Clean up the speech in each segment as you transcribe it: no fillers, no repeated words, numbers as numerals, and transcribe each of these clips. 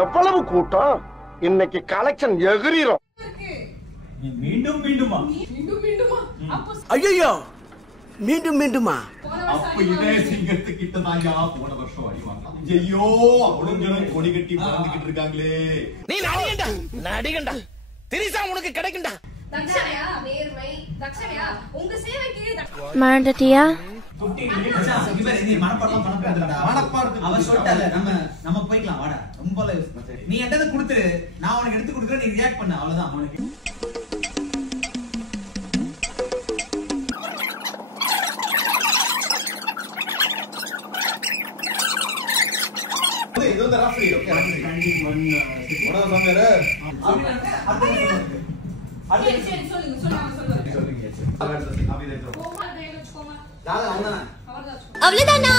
எவ்வளவு கூட்டம் இன்னைக்கு கலெக்ஷன் எகிரிரும். மீண்டும் மீண்டுமா? ஐயோ மீண்டும் மீண்டுமா? அப்ப இதே சிங்கத்துக்கிட்ட தான் போன வருஷம் அடி வாங்கலாம். ஐயோ அவனுங்களும் கொடி கட்டி பறந்துகிட்டு இருக்காங்களே. நீ நடிகண்டா திரிசா உனக்கு கிடைக்கும்டா. தக்ஷணையா நேர்மை தக்ஷணையா உங்க சேவைக்கு மறந்துட்டியா? அவன் சொல்லிட்டால நம்ம போய்க்கலாம் வாடா. ரொம்ப நீ என்கிட்ட கொடுத்துரு, நான் உனக்கு எடுத்து கொடுக்குறேன், நீ ரியாக்ட் பண்ண அவ்வளவுதான். அவனுக்கு இது வந்து ராஃப்ரி. ஓகே ஒண்ணா சாமியாரே. சரி சொல்லுங்க. அவ்வளவுதானா?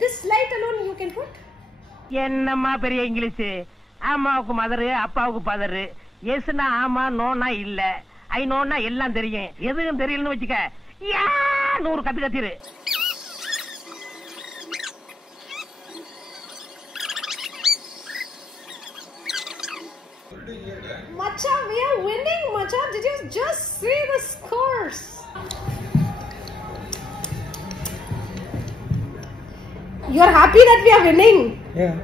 This light alone you can put? என்னம்மா பெரிய இங்கிலீஷ்? அம்மாவுக்கு மதரு அப்பாவுக்கு பதரு. எஸ்னா ஆமா, நோனா இல்ல. ஐ நோனா எல்லாம் தெரியும். எதுவும் தெரியலன்னு வச்சுக்க 100 கத்திரு. Macha, we are winning, Macha. Did you just see the scores? You're happy that we are winning? Yeah.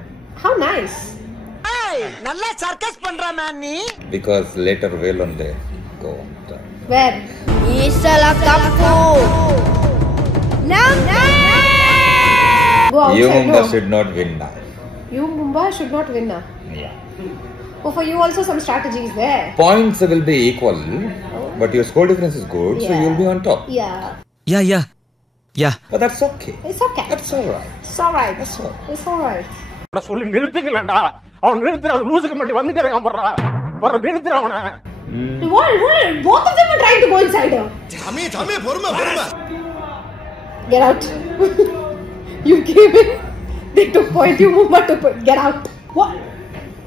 How nice. Hey, நல்லா சர்க்கஸ் பண்ற man நீ. Because later we'll only go on time. Where? Isala kapu. Go outside. You Mumbai should not win now. You Mumbai should not win now. Yeah. Oh, for you also some strategies there. Points will be equal, but your score difference is good, so Yeah. you'll be on top. Yeah. Yeah. But that's okay. It's okay. That's alright. It's alright. That's all. It's alright. சொல்லி நிறுத்துக்கலடா. அவன் நிறுத்துற லூசுக்கு மட்டும் வந்துட்டே இருக்கான் போறா. வர நிறுத்துற அவன. What? Both of them are trying to go inside her. சாமி பொறுமை. Get out. You came in. They took point. You Mumbai took point. Get out. What?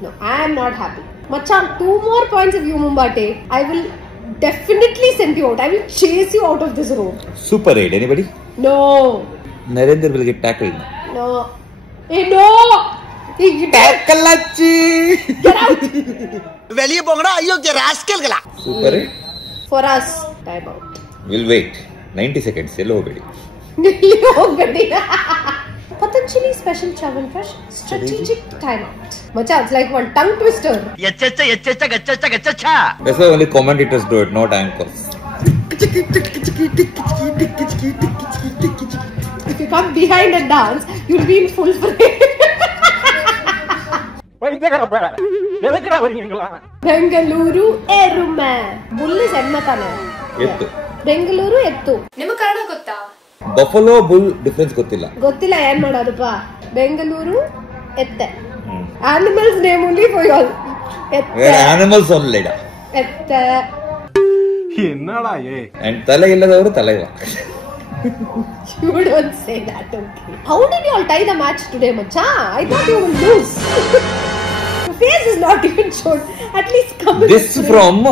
No, I am not happy. Machan, 2 more points if you Mumbai take. I will definitely send you out. I will chase you out of this room. Super 8. Anybody? No. Narendra will get tackled. No. Hey, no. tackle ஆச்சு. Get out. வெளிய போங்கடா அயோக்கிய ராஸ்கல்களா. Super 8. For us, time out. We'll wait. 90 seconds. Hello, buddy. Patanjali Special Chyawanprash strategic timeout. Macha, it's like one tongue twister. எச்சச்ச. That's why only commentators do it, not anchors. If you come behind and dance, you'll be in full frame. வைத்தகர பேர. எதுக்குடா வரீங்களா? Bengaluru Erume. Bull is Enmatane. Ettu. Bengaluru Ettu. ನಿಮಗೆ ಕನ್ನಡ ಗೊತ್ತಾ? Buffalo bull difference ಗೊತ್ತಿಲ್ಲ. ಗೊತ್ತಿಲ್ಲ ಏನ್ ಮಾಡೋದಪ್ಪ. Bengaluru Ette. Animals name only for you all. Ette. Where animals only da. Ette. என்னடா ஏ? And தலை இல்லாதவரு தலைவா. You don't say that, okay. How did you all tie the match today, Macha? I thought you would lose. Your face is not even shown. At least come in. This from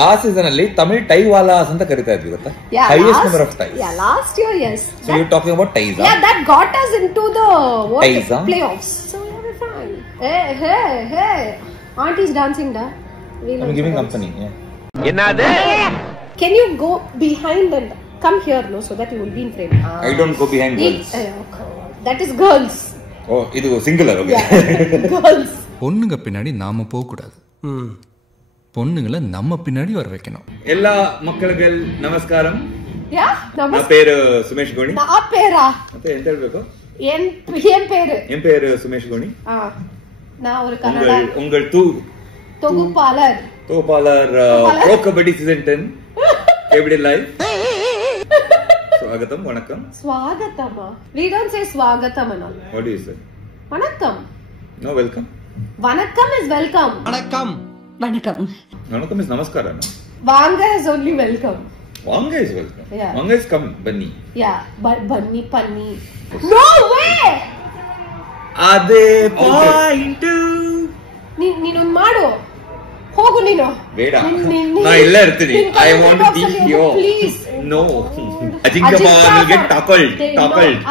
last season alli Tamil tie walas anta karita idvi gotta. Highest number of ties. Yeah, last year, yes. So you're talking about ties. Yeah, that got us into the Ties, playoffs. So we're fine. Hey. Auntie's dancing, da. I'm giving company. Yeah. என்னது? Can you go behind and come here, no, so that you will be in frame. I don't go behind girls. That is girls. Oh, idu singular, okay. Yeah, girls. பொண்ணுங்க பின்னாடி நாம போக கூடாது. பொண்ணுங்களை நம்ம பின்னாடி வர வைக்கணும். எல்லா மக்களுக்கு நமஸ்காரம். Yeah, na peru Sumesh Goni. Na pera. appo enta helbeku? En peru. En peru Sumesh Goni. Na oru kannada. ungal togupalar pro kabaddi season 10 everyday life. Swagatham, vanakkam. Swagatama. We don't say swagatham and all. What do you say? Vanakkam. No, welcome. Vanakkam is welcome. Vanakkam is namaskara, no? Vanga is only welcome. Vanga is welcome. Yeah. Vanga is come, bunny. Yeah, but bunny, panni. No way! Ade point. ನೀನೊಂದು ಮಾಡು. ಹೋಗು ನೀನು ಬೇಡ ನಾ ಇಲ್ಲ ಇರ್ತೀನಿ I want to be here please no Ajinkya will get tackled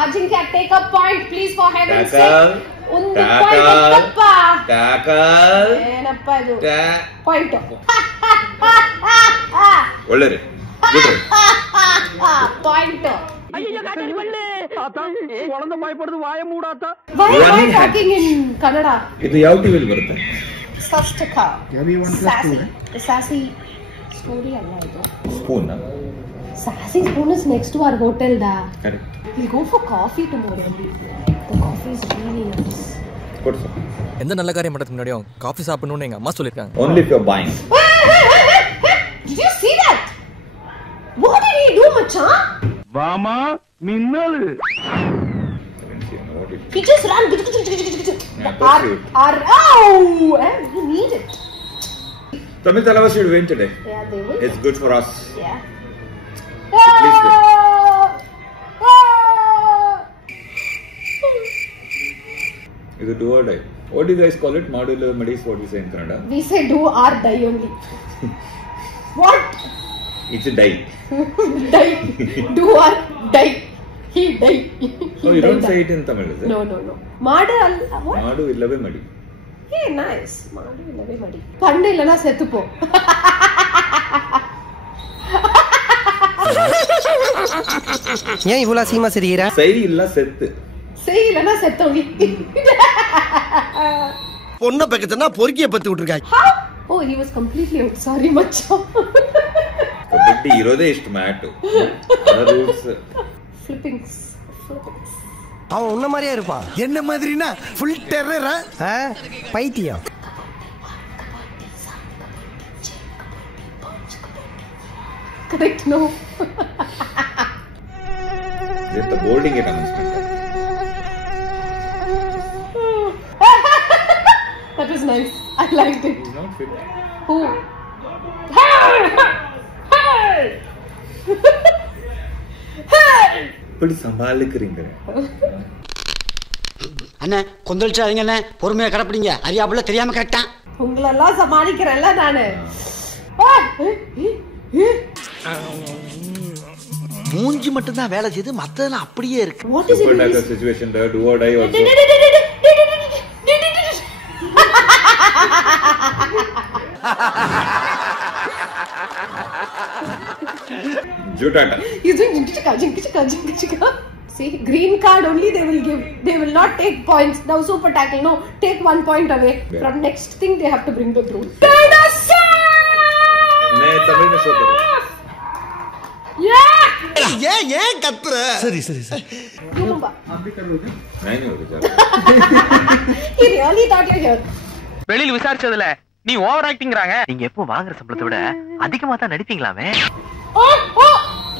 Ajinkya take a point please for heaven's tackle sake ಒಂದು ಪಾಯಿಂಟ್ ಎತ್ತಪ್ಪ tackle ಏನಪ್ಪ ಇದು ಪಾಯಿಂಟ್ ಒಳ್ಳೆರಿ ಬಿಡ್ರಿ ಪಾಯಿಂಟ್ ஐயோ காட்டாடி பல்லு தாத்தா குழந்தை பயப்படுது வாயை மூடாத்தா why am I talking in Kannada ಇದು ಯಾವ ಟಿವಿಲಿ ಬರುತ್ತೆ Sastaka sassy story alla idu spoon sassy spoon is next to our hotel da correct we'll go for coffee tomorrow the coffee is really nice ಕೊಡ್ಸು எந்த நல்ல காரியம் பண்றதுக்கு முன்னாடியும் காஃபி சாப்பிடணும்னு எங்க அம்மா சொல்லிருக்காங்க only if you're buying did you see that what did he do macha வாமா மின்னல் he just ran you need it Tamil Talava should win today. yeah they will It's good for us. yeah Please win. Is it do or die? What do you guys call it? Modular medis, what do you say in Kannada? we say do or die only what It's a die. die do or die he die Oh, you don't say it in Tamil, is it? no maadu what Madu illave madi. hey nice maadu illave madi pandu illana settu po ஏன் இவ்வளவு சீமா சிரிக்கிற Sai illa settu. sei illana settogi பொண்ண பக்கத்துனா பொறுக்கிய பத்தி விட்டுருக்காங்க how oh he was completely out sorry macha Biddi irode ishtu mat. Other rules. flippings அவன் உன்ன மாதிரியே இருப்பான் என்ன மாதிரினா ஃபுல் டெரரா பைத்தியம் correct no Just the boarding it announcement. that was nice I liked it He's not fit. who இப்படி சமாளிக்கிறீங்க அண்ணே கொந்தளிச்சாதீங்க அண்ணே பொறுமையா கடப்பிடிங்க அறியாப்புல தெரியாம கரெக்டா உங்களெல்லாம் சமாளிக்கிறேன்ல நானு மூஞ்சி மட்டும் தான் வேலை செய்து மத்ததெல்லாம் அப்படியே இருக்கு what is Super it tackle situation there, do or die also. Jutata. he's doing jinkichika. See, green card only they will give. They will not take points. Now super tackle, no, take 1 point away. Yeah. From next thing they have to bring the rule. मैं तमिल में शो करूँ. Yeah! ஏன் கத்துற சரி Yumba. नहीं होगा चलो. He really thought you're here. வெளியில விசாரிச்சதுல நீ ஓவர் ஆக்டிங்றாங்க நீங்க எப்போ வாங்குற சம்பளத்தை விட அதிகமா தான் நடிப்பீங்களாமே Oh!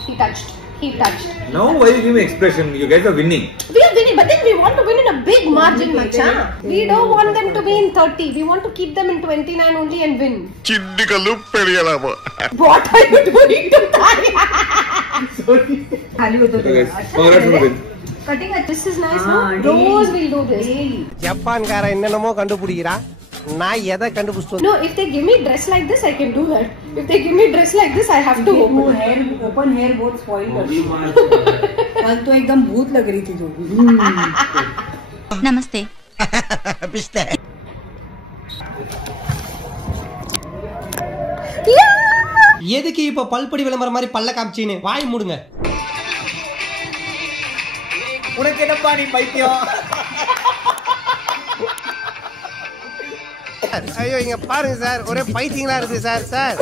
He touched. Now why you give me expression? You guys are winning. We are winning, but then we want to win in a big margin, macha. We don't want them to be in 30. We want to keep them in 29 only and win. சிண்டிகல்லு பெரியலாமா What are you doing to that? Okay guys, congrats for the win. Cutting a this is nice, no? Rose will do this. ஜப்பான்காரன் என்னென்னமோ கண்டுபிடிக்கிறா நான் எதை கண்டுபிடிச்சோம் No, if they give me dress like this, I can do that. If they give me dress like this, I have to open hair बहुत spoil कर कल तो एकदम भूत लग रही थी जो नमस्ते பிஸ்தே எதுக்கு இப்ப பல்படி விளம்பரம் மாதிரி பல்ல காமிச்சின்னு வாய் மூடுங்க உனக்கு என்னப்பா நீ பைத்தியம் ஐயோ இங்க பாருங்க சார் ஒரே பைத்தியங்களா இருக்கு சார் சார்